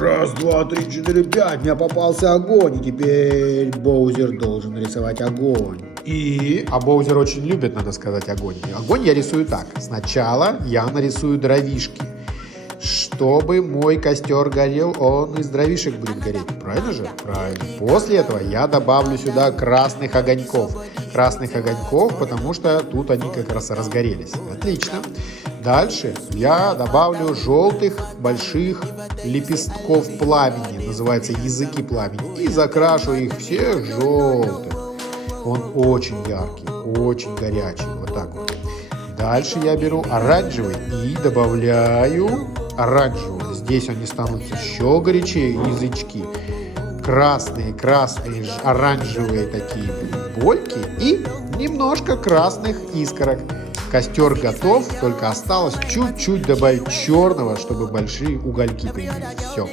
Раз, два, три, четыре, пять. Мне попался огонь. И теперь Боузер должен нарисовать огонь. А Боузер очень любит, надо сказать, огонь. Огонь я рисую так. Сначала я нарисую дровишки. Чтобы мой костер горел, он из дровишек будет гореть. Правильно же? Правильно. После этого я добавлю сюда красных огоньков. Красных огоньков, потому что тут они как раз разгорелись. Отлично. Дальше я добавлю желтых больших лепестков пламени. Называется языки пламени. И закрашу их всех желтым. Он очень яркий, очень горячий. Вот так вот. Дальше я беру оранжевый и добавляю оранжевый. Здесь они станут еще горячее, язычки. Красные, оранжевые такие больки и немножко красных искорок. Костер готов, только осталось чуть-чуть добавить черного, чтобы большие угольки появились. Все.